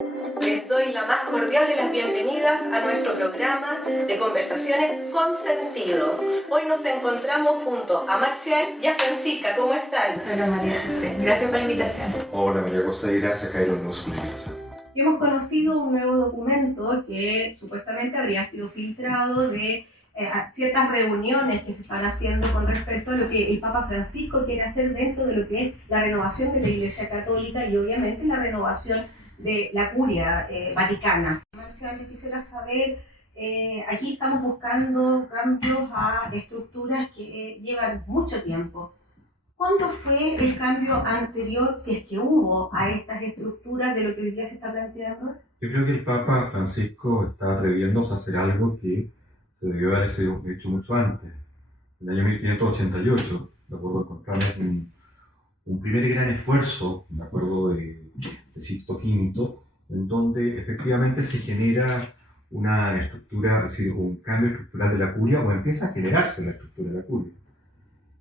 Les doy la más cordial de las bienvenidas a nuestro programa de conversaciones con sentido. Hoy nos encontramos junto a Marcial y a Francisca. ¿Cómo están? Hola María José, gracias por la invitación. Hola María José, gracias Cairo News por la invitación. Hemos conocido un nuevo documento que supuestamente habría sido filtrado de ciertas reuniones que se están haciendo con respecto a lo que el Papa Francisco quiere hacer dentro de lo que es la renovación de la Iglesia Católica y obviamente la renovación de la curia vaticana. Marcial, yo quisiera saber, aquí estamos buscando cambios a estructuras que llevan mucho tiempo. ¿Cuándo fue el cambio anterior, si es que hubo, a estas estructuras de lo que hoy día se está planteando? Yo creo que el Papa Francisco está atreviéndose a hacer algo que se debió haber hecho mucho antes. En el año 1588, de acuerdo, encontramos un primer gran esfuerzo, de acuerdo, de Sixto V, en donde efectivamente se genera una estructura, es decir, un cambio estructural de la curia, o empieza a generarse la estructura de la curia.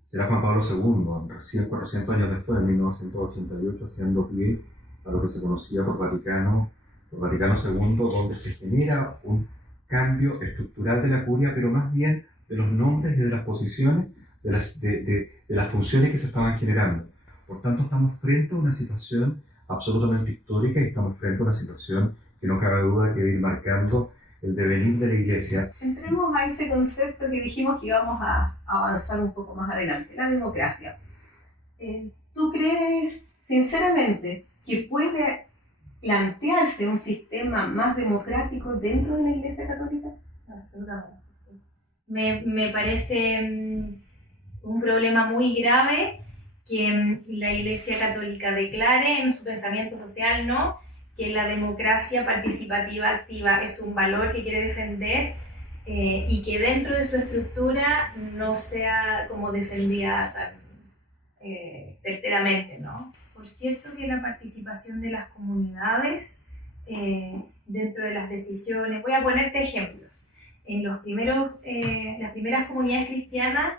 Será Juan Pablo II, recién 400 años después, en 1988, haciendo pie a lo que se conocía por Vaticano II, donde se genera un cambio estructural de la curia, pero más bien de los nombres y de las posiciones, de las funciones que se estaban generando. Por tanto, estamos frente a una situación absolutamente histórica y estamos frente a una situación que no cabe duda que va a ir marcando el devenir de la Iglesia. Entremos a ese concepto que dijimos que íbamos a avanzar un poco más adelante, la democracia. ¿Tú crees sinceramente que puede plantearse un sistema más democrático dentro de la Iglesia Católica? Absolutamente, sí. Me parece un problema muy grave que la Iglesia Católica declare en su pensamiento social, ¿no?, que la democracia participativa activa es un valor que quiere defender y que dentro de su estructura no sea como defendida tan certeramente, ¿no? Por cierto que la participación de las comunidades dentro de las decisiones, voy a ponerte ejemplos. En las primeras comunidades cristianas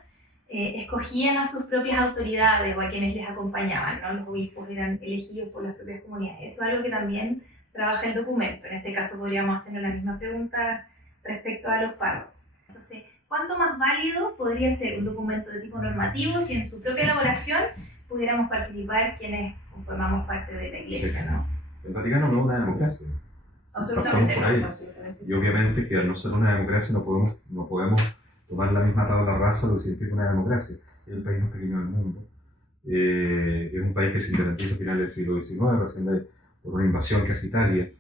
escogían a sus propias autoridades o a quienes les acompañaban, ¿no? Los obispos eran elegidos por las propias comunidades. Eso es algo que también trabaja el documento. En este caso podríamos hacernos la misma pregunta respecto a los párrocos. Entonces, ¿cuánto más válido podría ser un documento de tipo normativo si en su propia elaboración pudiéramos participar quienes conformamos parte de la Iglesia, ¿no? El Vaticano no es una democracia. Absolutamente por ahí. Y obviamente que al no ser una democracia no podemos tomar la misma tabla rasa lo que significa una democracia. Es el país más pequeño del mundo. Es un país que se independiza a finales del siglo XIX, recién por una invasión que hace Italia.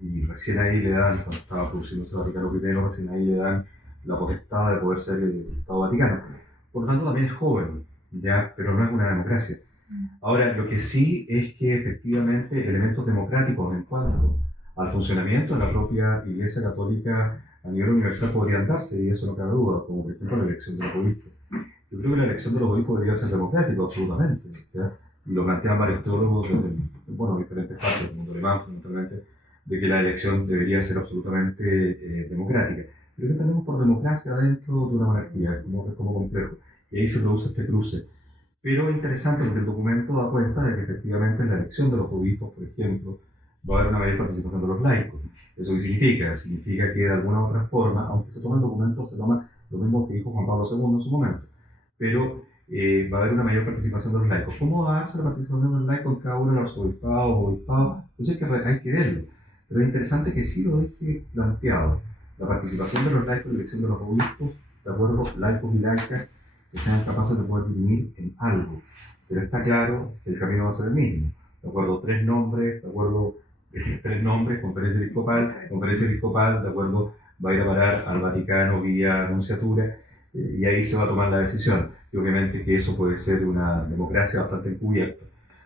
Y recién ahí le dan, cuando estaba produciéndose el Vaticano I, recién ahí le dan la potestad de poder ser el Estado Vaticano. Por lo tanto, también es joven, ¿ya? Pero no es una democracia. Ahora, lo que sí es que efectivamente elementos democráticos en cuanto al funcionamiento de la propia Iglesia Católica a nivel universal podrían darse, y eso no cabe duda, como por ejemplo la elección de los obispos. Yo creo que la elección de los obispos debería ser democrática, absolutamente, ¿ya? Y lo plantean varios teólogos desde diferentes partes del mundo alemán, fundamentalmente, de que la elección debería ser absolutamente democrática. Pero ¿qué tenemos por democracia dentro de una monarquía? Como complejo. Y ahí se produce este cruce. Pero es interesante porque el documento da cuenta de que efectivamente en la elección de los obispos, por ejemplo, va a haber una mayor participación de los laicos. ¿Eso qué significa? Significa que de alguna u otra forma, aunque se tome el documento, se toma lo mismo que dijo Juan Pablo II en su momento, pero va a haber una mayor participación de los laicos. ¿Cómo va a darse la participación de los laicos en cada uno de los arzobispado o obispado? Entonces hay que verlo. Pero es interesante que sí lo deje planteado. La participación de los laicos en la elección de los obispos, de acuerdo, laicos y laicas, que sean capaces de poder dirimir en algo. Pero está claro que el camino va a ser el mismo. De acuerdo, tres nombres, conferencia episcopal, de acuerdo, va a ir a parar al Vaticano vía nunciatura, y ahí se va a tomar la decisión. Y obviamente que eso puede ser una democracia bastante encubierta.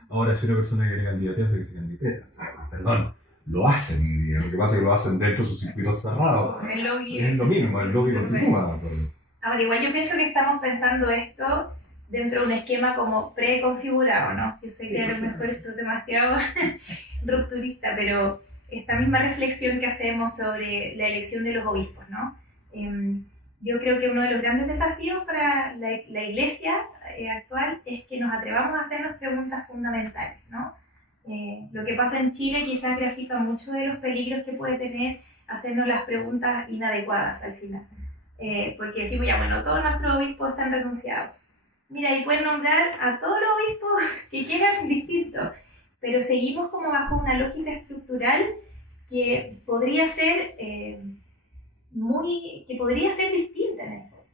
Ahora, si una persona quiere candidatearse, que se candidate. Perdón, lo hacen hoy día. Lo que pasa es que lo hacen dentro de sus circuitos cerrados. Es lo mismo, el lobby continúa. Ahora, igual yo pienso que estamos pensando esto dentro de un esquema como preconfigurado, ¿no? Yo sé que a lo mejor esto es demasiado rupturista, pero esta misma reflexión que hacemos sobre la elección de los obispos, ¿no? Yo creo que uno de los grandes desafíos para la Iglesia actual es que nos atrevamos a hacernos preguntas fundamentales, ¿no? Lo que pasa en Chile quizás grafica mucho de los peligros que puede tener hacernos las preguntas inadecuadas al final. Porque decimos, ya bueno, todos nuestros obispos están renunciados. Mira, y pueden nombrar a todos los obispos que quieran distintos, pero seguimos como bajo una lógica estructural que podría ser distinta en el fondo.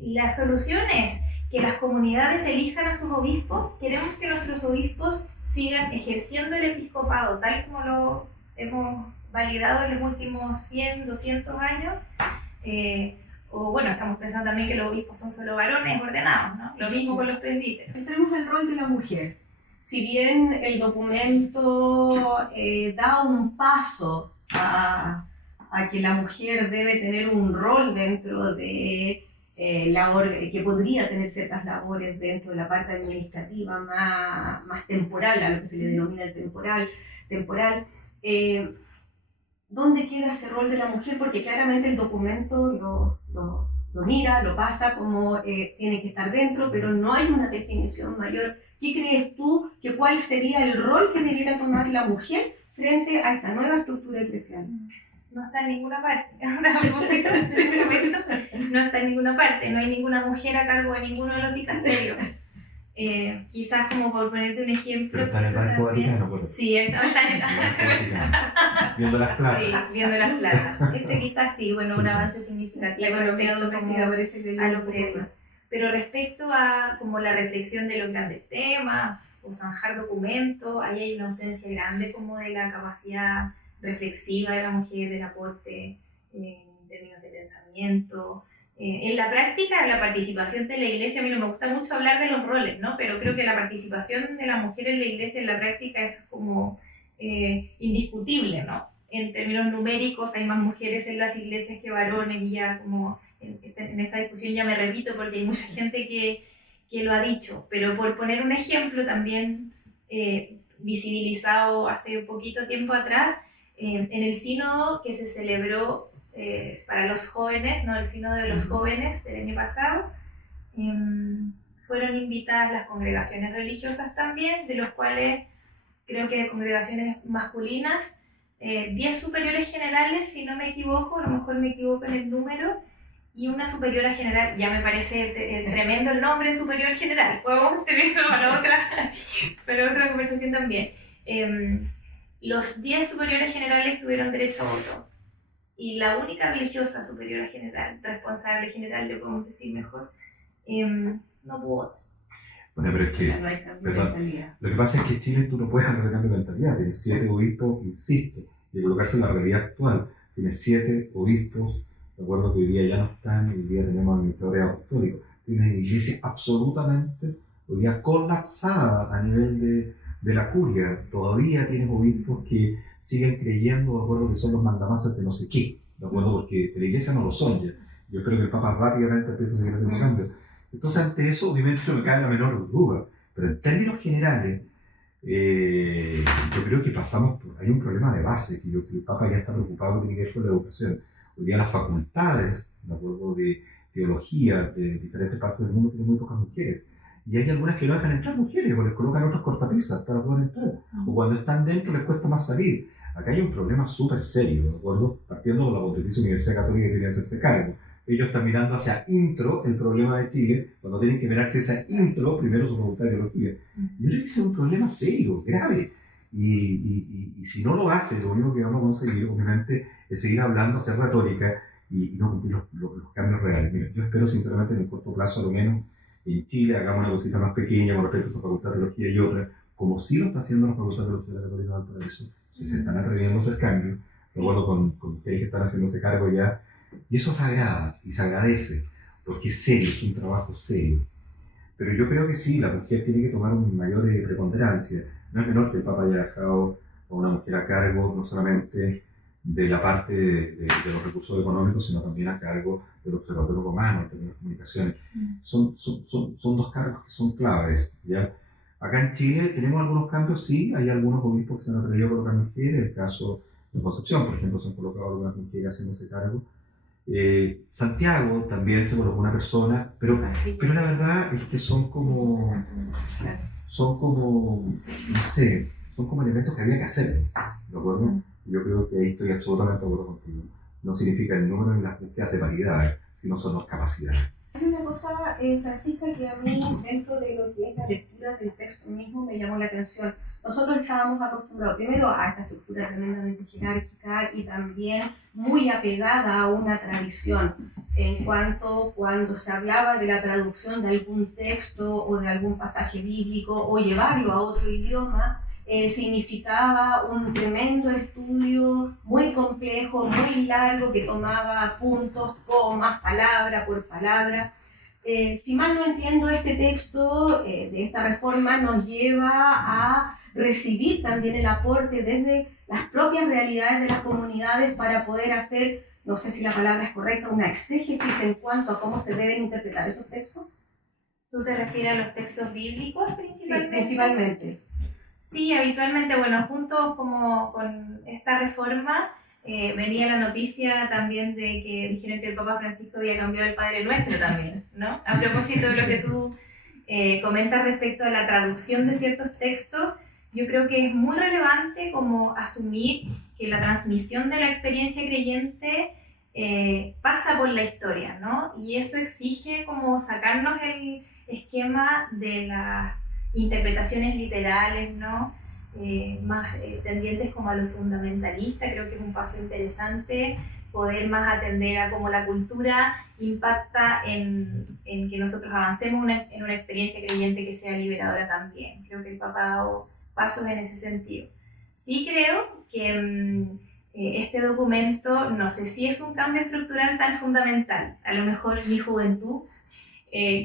La solución es que las comunidades elijan a sus obispos. Queremos que nuestros obispos sigan ejerciendo el episcopado tal como lo hemos validado en los últimos 100, 200 años. O bueno, estamos pensando también que los obispos son solo varones ordenados, ¿no? Lo mismo con los presbíteros. Tenemos el rol de la mujer. Si bien el documento da un paso a que la mujer debe tener un rol dentro de que podría tener ciertas labores dentro de la parte administrativa más temporal, a lo que se le denomina el temporal, ¿dónde queda ese rol de la mujer? Porque claramente el documento lo mira, lo pasa como tiene que estar dentro, pero no hay una definición mayor. ¿Qué crees tú que cuál sería el rol que debiera tomar la mujer frente a esta nueva estructura eclesial? No está en ninguna parte. O sea, a propósito de ese momento, no está en ninguna parte. No hay ninguna mujer a cargo de ninguno de los dicasterios. Quizás como por ponerte un ejemplo. Pero está en el Banco Vaticano, por eso. Sí, está en el Banco Vaticano. Viendo las plata. Sí, viendo las plata. Ese quizás sí, bueno, un avance significativo. La economía doméstica parece que a lo previo. Pero respecto a como la reflexión de los grandes temas o zanjar documentos, ahí hay una ausencia grande como de la capacidad reflexiva de la mujer, del aporte en términos de pensamiento. En la práctica, la participación de la iglesia, a mí no me gusta mucho hablar de los roles, ¿no? Pero creo que la participación de la mujer en la iglesia, en la práctica, es como indiscutible, ¿no? En términos numéricos, hay más mujeres en las iglesias que varones, y ya como en esta discusión ya me repito porque hay mucha gente que lo ha dicho, pero por poner un ejemplo también visibilizado hace poquito tiempo atrás, en el sínodo que se celebró para los jóvenes, ¿no? El sínodo de los jóvenes del año pasado, fueron invitadas las congregaciones religiosas también, de los cuales creo que de congregaciones masculinas, 10 superiores generales, si no me equivoco, a lo mejor me equivoco en el número, y una superiora general. Ya me parece tremendo el nombre, superior general. Podemos tenerlo para otra conversación también. Los 10 superiores generales tuvieron derecho a voto. Y la única religiosa superiora general, responsable general, le podemos decir mejor, no pudo votar. Bueno, pero es que, no hay cambio de mentalidad. Lo que pasa es que en Chile tú no puedes hablar de cambio de mentalidad. Tienes 7 obispos, insisto, de colocarse en la realidad actual. Tienes 7 obispos, de acuerdo que hoy día ya no están, hoy día tenemos administradores apostólicos. Tienes una iglesia absolutamente hoy día colapsada a nivel de la curia. Todavía tienes obispos que siguen creyendo, de acuerdo, que son los mandamases de no sé qué, de acuerdo, porque la iglesia no lo son ya. Yo espero que el Papa rápidamente empiece a seguir haciendo cambios. Entonces, ante eso, obviamente, no me cae la menor duda. Pero en términos generales, yo creo que hay un problema de base, que el Papa ya está preocupado, que tiene que ver con la educación. Hoy día las facultades, de acuerdo, de teología de diferentes partes del mundo tienen muy pocas mujeres. Y hay algunas que no dejan entrar mujeres, o les colocan otras cortapisas para poder entrar. O cuando están dentro les cuesta más salir. Acá hay un problema súper serio, ¿de acuerdo? Partiendo de la Pontificia Universidad Católica que tiene que hacerse cargo. Ellos están mirando hacia intro el problema de Chile, cuando tienen que mirarse esa intro, primero su facultad de teología. Yo creo que ese es un problema serio, grave. Y si no lo hace, lo único que vamos a conseguir, obviamente, es seguir hablando, hacer retórica y no cumplir los cambios reales. Mira, yo espero, sinceramente, en el corto plazo, a lo menos, en Chile hagamos una cosita más pequeña con respecto a esa facultad de teología y otra, como sí lo está haciendo la facultad de teología de la Católica de Valparaíso, que se están atreviendo a hacer cambios, de acuerdo con ustedes que están haciéndose cargo ya. Y eso se agrada y se agradece, porque es serio, es un trabajo serio. Pero yo creo que sí, la mujer tiene que tomar una mayor preponderancia. No es menor que el Papa haya dejado a una mujer a cargo no solamente de la parte de los recursos económicos, sino también a cargo del Observatorio Romano, de las comunicaciones. Son 2 cargos que son claves, ¿ya? Acá en Chile tenemos algunos cambios, sí, hay algunos obispos que se han atrevido a colocar mujeres, el caso de Concepción, por ejemplo, se han colocado algunas mujeres haciendo ese cargo. Santiago también se colocó una persona, pero la verdad es que son como, no sé, son como elementos que había que hacer, ¿de acuerdo? Yo creo que ahí estoy absolutamente de acuerdo contigo. No significa el número en las búsquedas de paridad, sino son las capacidades. Hay una cosa, Francisca, que a mí, dentro de lo que es la lectura del texto mismo, me llamó la atención. Nosotros estábamos acostumbrados primero a esta estructura tremendamente jerárquica y también muy apegada a una tradición, en cuanto cuando se hablaba de la traducción de algún texto o de algún pasaje bíblico o llevarlo a otro idioma, significaba un tremendo estudio muy complejo, muy largo, que tomaba puntos, comas, palabra por palabra. Si mal no entiendo, este texto de esta reforma nos lleva a recibir también el aporte desde las propias realidades de las comunidades para poder hacer, no sé si la palabra es correcta, una exégesis en cuanto a cómo se deben interpretar esos textos. ¿Tú te refieres a los textos bíblicos principalmente? Sí, principalmente. Sí, habitualmente, bueno, junto como con esta reforma venía la noticia también de que dijeron que el Papa Francisco había cambiado el Padre Nuestro también, ¿no? A propósito de lo que tú comentas respecto a la traducción de ciertos textos, yo creo que es muy relevante como asumir que la transmisión de la experiencia creyente pasa por la historia, ¿no? Y eso exige como sacarnos el esquema de las interpretaciones literales, ¿no? Más tendientes como a lo fundamentalista. Creo que es un paso interesante poder más atender a cómo la cultura impacta en que nosotros avancemos en una experiencia creyente que sea liberadora también. Creo que el Papa ha dado pasos en ese sentido. Sí creo que este documento, no sé si es un cambio estructural tan fundamental. A lo mejor mi juventud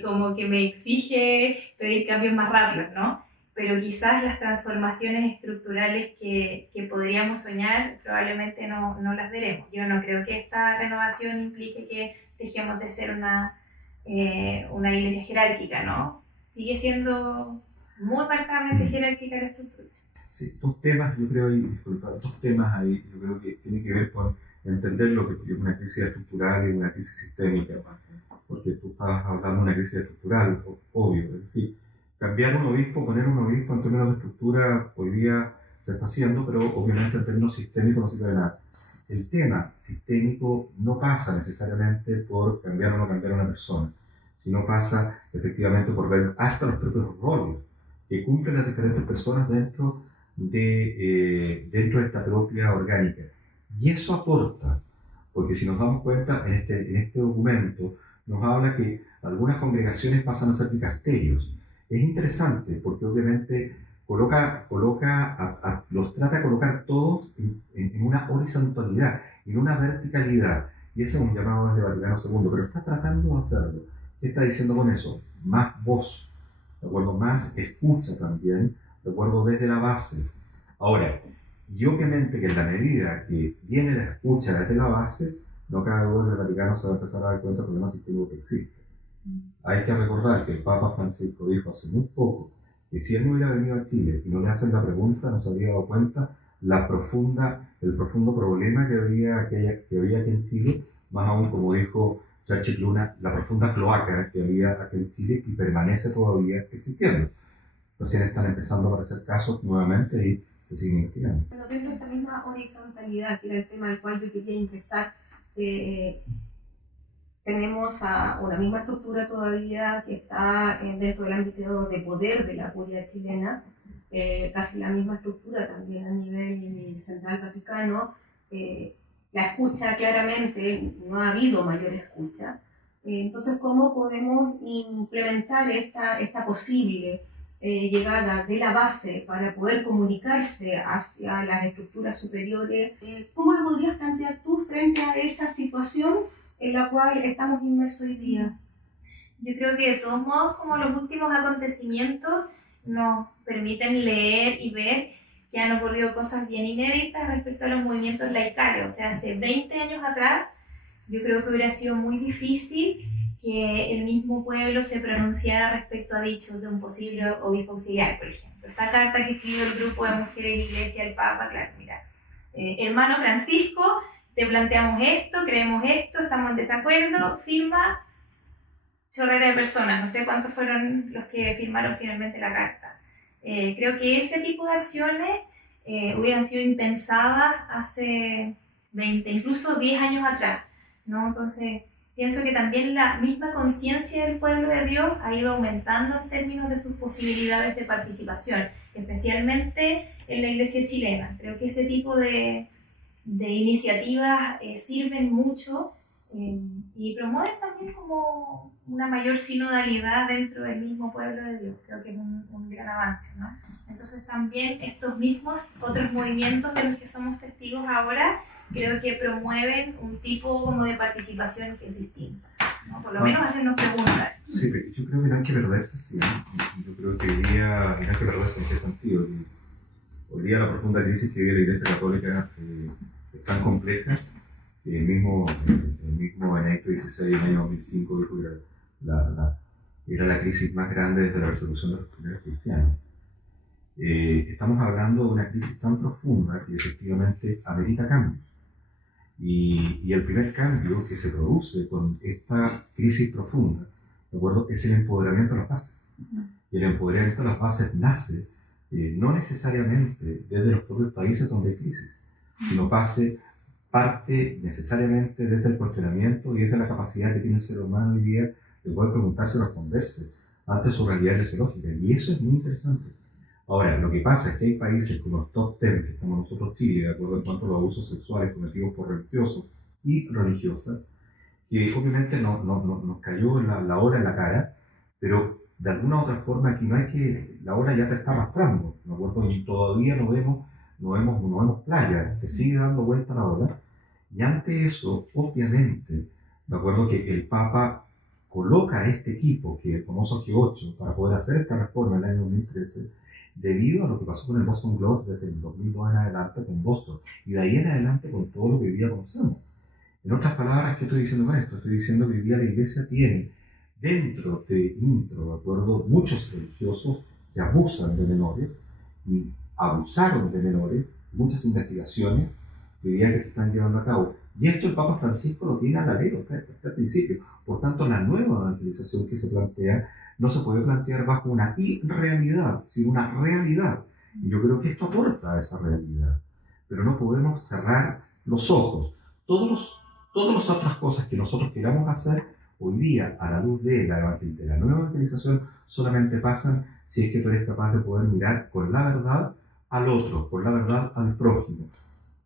como que me exige pedir cambios más rápidos, ¿no? Pero quizás las transformaciones estructurales que podríamos soñar probablemente no las veremos. Yo no creo que esta renovación implique que dejemos de ser una iglesia jerárquica, ¿no? Sigue siendo muy marcadamente jerárquica la estructura. Sí, dos temas, yo creo, dos temas ahí, yo creo que tienen que ver con entender lo que es una crisis estructural y una crisis sistémica, porque tú estabas hablando de una crisis estructural, obvio, es decir, cambiar un obispo, poner un obispo en términos de estructura hoy día se está haciendo, pero obviamente en términos sistémicos no sirve de nada. El tema sistémico no pasa necesariamente por cambiar o no cambiar a una persona, sino pasa efectivamente por ver hasta los propios roles que cumplen las diferentes personas dentro de esta propia orgánica. Y eso aporta, porque si nos damos cuenta, en este documento nos habla que algunas congregaciones pasan a ser dicasterios. Es interesante porque obviamente los trata de colocar todos en una horizontalidad, en una verticalidad. Y ese es un llamado desde Vaticano II, pero está tratando de hacerlo. ¿Qué está diciendo con eso? Más voz, ¿de acuerdo? Más escucha también, ¿de acuerdo? Desde la base. Ahora, y obviamente que en la medida que viene la escucha desde la base, no cabe duda que el Vaticano se va a empezar a dar cuenta del problema sistémico que existe. Hay que recordar que el Papa Francisco dijo hace muy poco que si él no hubiera venido a Chile y no le hacen la pregunta, no se habría dado cuenta el profundo problema que había aquí en Chile, más aún, como dijo Churchill Luna, la profunda cloaca que había aquí en Chile y permanece todavía existiendo. Recién están empezando a aparecer casos nuevamente y se siguen investigando. Pero dentro de esta misma horizontalidad, que era el tema al cual yo quería ingresar, tenemos una misma estructura todavía que está dentro del ámbito de poder de la curia chilena, casi la misma estructura también a nivel central vaticano. La escucha, claramente, no ha habido mayor escucha. Entonces, ¿cómo podemos implementar esta posible llegada de la base para poder comunicarse hacia las estructuras superiores? ¿Cómo lo podrías plantear tú frente a esa situación en la cual estamos inmersos hoy día? Yo creo que de todos modos, como los últimos acontecimientos nos permiten leer y ver que han ocurrido cosas bien inéditas respecto a los movimientos laicales. O sea, hace 20 años atrás yo creo que hubiera sido muy difícil que el mismo pueblo se pronunciara respecto a dichos de un posible obispo auxiliar, por ejemplo. Esta carta que escribió el grupo de mujeres de la iglesia, el Papa, claro, mira, hermano Francisco, te planteamos esto, creemos esto, estamos en desacuerdo, firma, chorrera de personas, no sé cuántos fueron los que firmaron finalmente la carta. Creo que ese tipo de acciones hubieran sido impensadas hace 20, incluso 10 años atrás, ¿no? Entonces, pienso que también la misma conciencia del pueblo de Dios ha ido aumentando en términos de sus posibilidades de participación, especialmente en la iglesia chilena. Creo que ese tipo de iniciativas sirven mucho y promueven también como una mayor sinodalidad dentro del mismo pueblo de Dios. Creo que es un gran avance, ¿no? Entonces también estos mismos otros movimientos de los que somos testigos ahora, creo que promueven un tipo como de participación que es distinta, ¿no? Por lo menos hacernos preguntas. Sí, pero yo creo que no hay que perderse, sí. Yo creo que hoy día no hay que perderse en qué sentido. Hoy día la profunda crisis que vive la Iglesia Católica es tan compleja que el mismo Benedicto XVI en el año 2005 dijo que era la crisis más grande desde la persecución de los primeros cristianos. Estamos hablando de una crisis tan profunda que efectivamente amerita cambios. Y el primer cambio que se produce con esta crisis profunda, ¿de acuerdo?, es el empoderamiento de las bases. Y el empoderamiento de las bases nace no necesariamente desde los propios países donde hay crisis, sino parte necesariamente desde el cuestionamiento y desde la capacidad que tiene el ser humano hoy día de poder preguntarse y responderse ante su realidad lógica. Y eso es muy interesante. Ahora, lo que pasa es que hay países como los top 10, que estamos nosotros Chile, de acuerdo en cuanto a los abusos sexuales cometidos por religiosos y religiosas, que obviamente nos cayó la ola en la cara, pero de alguna u otra forma aquí no hay que, la ola ya te está arrastrando, ¿de acuerdo? Y todavía no vemos playa, te sigue dando vuelta la ola, y ante eso, obviamente, de acuerdo que el Papa coloca a este equipo, que es el famoso G8, para poder hacer esta reforma en el año 2013, debido a lo que pasó con el Boston Globe desde el 2002 en adelante con Boston, y de ahí en adelante con todo lo que hoy día conocemos. En otras palabras, ¿qué estoy diciendo con esto? Estoy diciendo que hoy día la Iglesia tiene dentro de ¿de acuerdo?, muchos religiosos que abusan de menores y abusaron de menores, muchas investigaciones que hoy día que se están llevando a cabo. Y esto el Papa Francisco lo tiene al alero, hasta el principio. Por tanto, la nueva evangelización que se plantea no se puede plantear bajo una irrealidad, sino una realidad. Y yo creo que esto aporta a esa realidad. Pero no podemos cerrar los ojos. Todas las otras cosas que nosotros queramos hacer hoy día, a la luz de la nueva evangelización, solamente pasan si es que tú eres capaz de poder mirar con la verdad al otro, con la verdad al prójimo.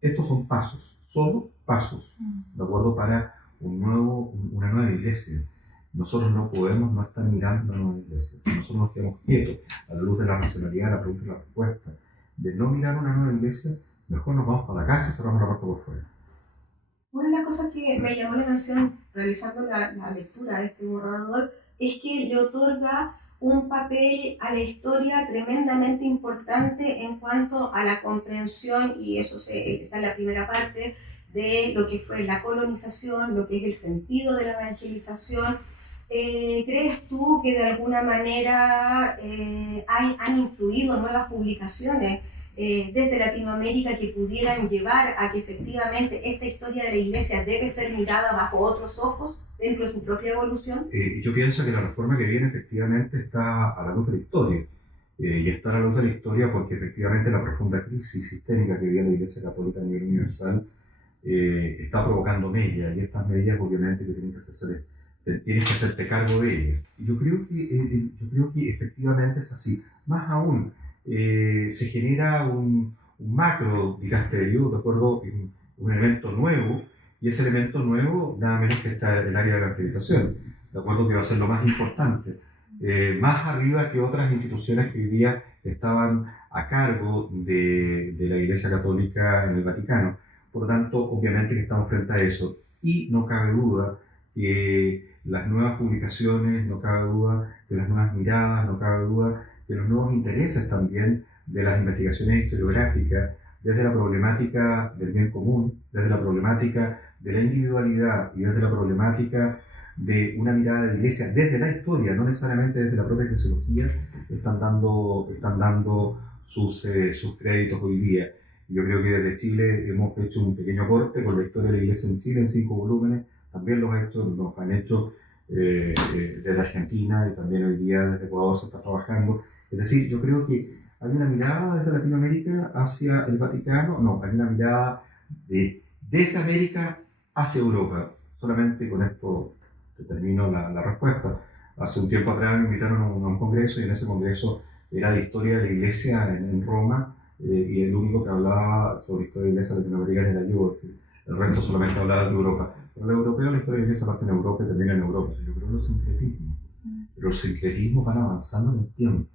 Estos son pasos, solo pasos, ¿de acuerdo?, para una nueva iglesia. Nosotros no podemos no estar mirando a la nueva iglesia. Si nosotros nos quedamos quietos a la luz de la racionalidad, la pregunta y la respuesta, de no mirar una nueva iglesia, mejor nos vamos para la casa y cerramos la puerta por fuera. Una de las cosas que me llamó la atención realizando la lectura de este borrador es que le otorga un papel a la historia tremendamente importante en cuanto a la comprensión, y eso está en la primera parte, de lo que fue la colonización, lo que es el sentido de la evangelización. ¿Crees tú que de alguna manera han influido nuevas publicaciones desde Latinoamérica que pudieran llevar a que efectivamente esta historia de la Iglesia debe ser mirada bajo otros ojos dentro de su propia evolución? Yo pienso que la reforma que viene efectivamente está a la luz de la historia. Y está a la luz de la historia porque efectivamente la profunda crisis sistémica que vive la Iglesia Católica a nivel universal está provocando mellas, y estas mellas obviamente que tienes que hacerte cargo de ellas. Y yo creo que efectivamente es así. Más aún, se genera un macro dicasterio, de acuerdo, un elemento nuevo, y ese elemento nuevo nada menos que está el área de evangelización, de acuerdo, que va a ser lo más importante, más arriba que otras instituciones que hoy día estaban a cargo de la Iglesia Católica en el Vaticano. Por lo tanto, obviamente que estamos frente a eso, y no cabe duda que las nuevas publicaciones, no cabe duda que las nuevas miradas, no cabe duda que los nuevos intereses también de las investigaciones historiográficas, desde la problemática del bien común, desde la problemática de la individualidad y desde la problemática de una mirada de la Iglesia desde la historia, no necesariamente desde la propia eclesiología, están dando sus créditos hoy día. Yo creo que desde Chile hemos hecho un pequeño corte con la historia de la Iglesia en Chile en 5 volúmenes, también los han hecho desde Argentina, y también hoy día desde Ecuador se está trabajando. Es decir, yo creo que ¿Hay una mirada desde Latinoamérica hacia el Vaticano? No, hay una mirada desde América hacia Europa. Solamente con esto termino la respuesta. Hace un tiempo atrás me invitaron a un congreso y en ese congreso era de historia de la iglesia en Roma y el único que hablaba sobre historia de la iglesia latinoamericana era yo. El resto solamente hablaba de Europa. Pero los europeos, la historia de la iglesia parte en Europa y termina en Europa. Yo creo en los sincretismos. Pero los sincretismos van avanzando en el tiempo.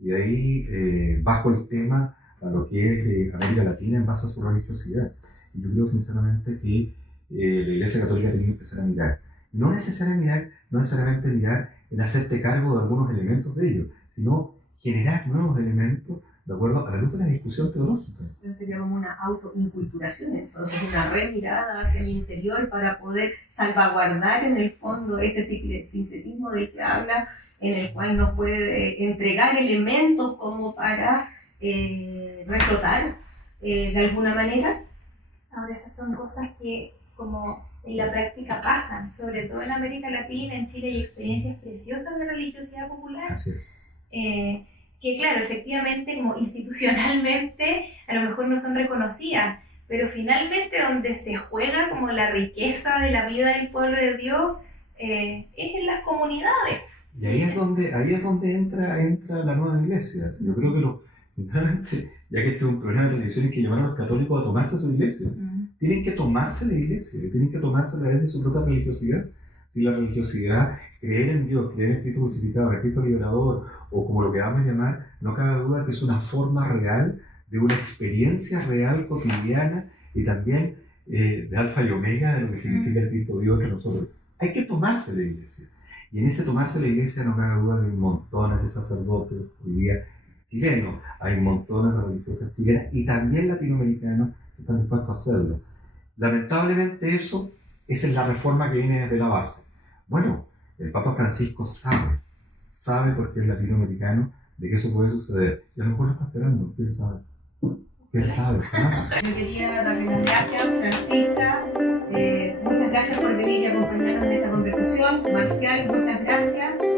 Y de ahí bajo el tema a lo que es América Latina en base a su religiosidad. Y yo creo sinceramente que la Iglesia Católica tiene que empezar a mirar. No necesariamente mirar en hacerte cargo de algunos elementos de ellos, sino generar nuevos elementos de acuerdo a la luz de la discusión teológica. Entonces sería como una autoinculturación, entonces una remirada hacia el interior para poder salvaguardar en el fondo ese sincretismo del que habla, en el cual nos puede entregar elementos como para reflotar de alguna manera. Ahora esas son cosas que como en la práctica pasan, sobre todo en América Latina, en Chile hay experiencias preciosas de religiosidad popular. Así es. Que claro, efectivamente como institucionalmente a lo mejor no son reconocidas, pero finalmente donde se juega como la riqueza de la vida del pueblo de Dios es en las comunidades. Y ahí es donde entra la nueva iglesia. Yo creo que sinceramente, ya que este es un programa de televisión, hay que llamar a los católicos a tomarse su iglesia. Tienen que tomarse la iglesia, tienen que tomarse a través de su propia religiosidad. Si la religiosidad, creer en Dios, creer en Cristo crucificado, en Cristo liberador, o como lo que vamos a llamar, no cabe duda que es una forma real de una experiencia real, cotidiana, y también de alfa y omega de lo que significa el Cristo Dios entre nosotros. Hay que tomarse la iglesia. Y en ese tomarse la iglesia no cabe duda que hay montones de sacerdotes hoy día chilenos, hay montones de religiosas chilenas y también latinoamericanos que están dispuestos a hacerlo. Lamentablemente esa es la reforma que viene desde la base. Bueno, el Papa Francisco sabe porque es latinoamericano de que eso puede suceder. Y a lo mejor lo está esperando, ¿quién sabe? ¿Quién sabe? Yo quería darle las gracias, Francisca. Muchas gracias por venir y acompañarnos en esta conversación. Marcial, muchas gracias.